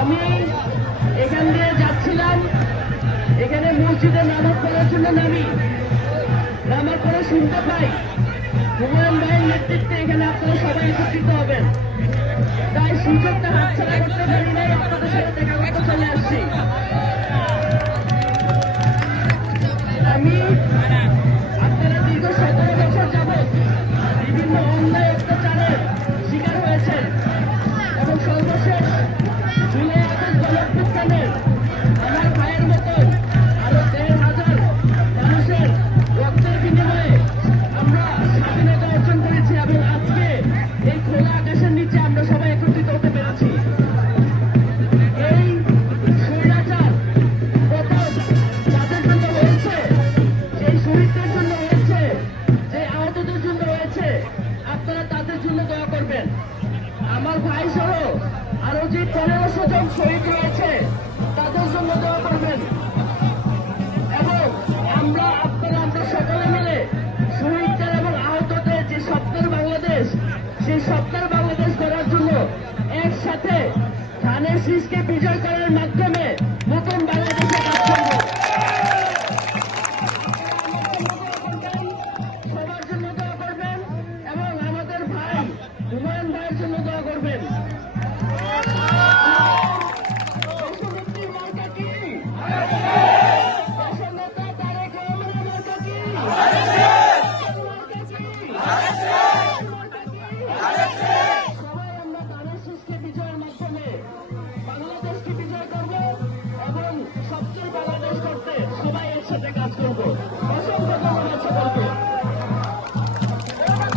আমি এখান দিয়ে যাচ্ছিলাম, এখানে মসজিদে নামাজ পড়ার জন্য নামার পরে শুনতে পাই হুমায়ুন ভাইয়ের নেতৃত্বে এখানে আপনারা সবাই একত্রিত হবেন। তাই সুযোগটা হাতছাড়া করতে পারি নাই, আপনাদের সাথে দেখা করতে চলে আসছি। আমি আপনারা দীর্ঘ 17 বছর যাবৎ বিভিন্ন অন্যায় অত্যাচারের শিকার হয়েছেন এবং সর্বশেষ জুলাই আগস্ট গণঅভ্যুত্থানের আমার ভাইয়ের মতন আরো 1,500 মানুষের রক্তের বিনিময়ে আমরা স্বাধীনতা অর্জন করেছি এবং আজকে এই খোলা আকাশের নিচে আমরা সবাই একত্রিত হতে পেরেছি। এই স্বৈরাচার পতন যাদের জন্য হয়েছে, সেই শহীদদের জন্য হয়েছে, যে আহতদের জন্য হয়েছে, আপনারা তাদের জন্য দোয়া করবেন। আমার ভাই সহ আরো যে 1500 জন শহীদ হয়েছে তাদের জন্য দোয়া করবেন এবং আমরা সকলে মিলে শহীদদের এবং আহতদের যে স্বপ্নের বাংলাদেশ, সেই স্বপ্নের বাংলাদেশ গড়ার জন্য একসাথে ধানের শীষকে বিজয় করার মাধ্যমে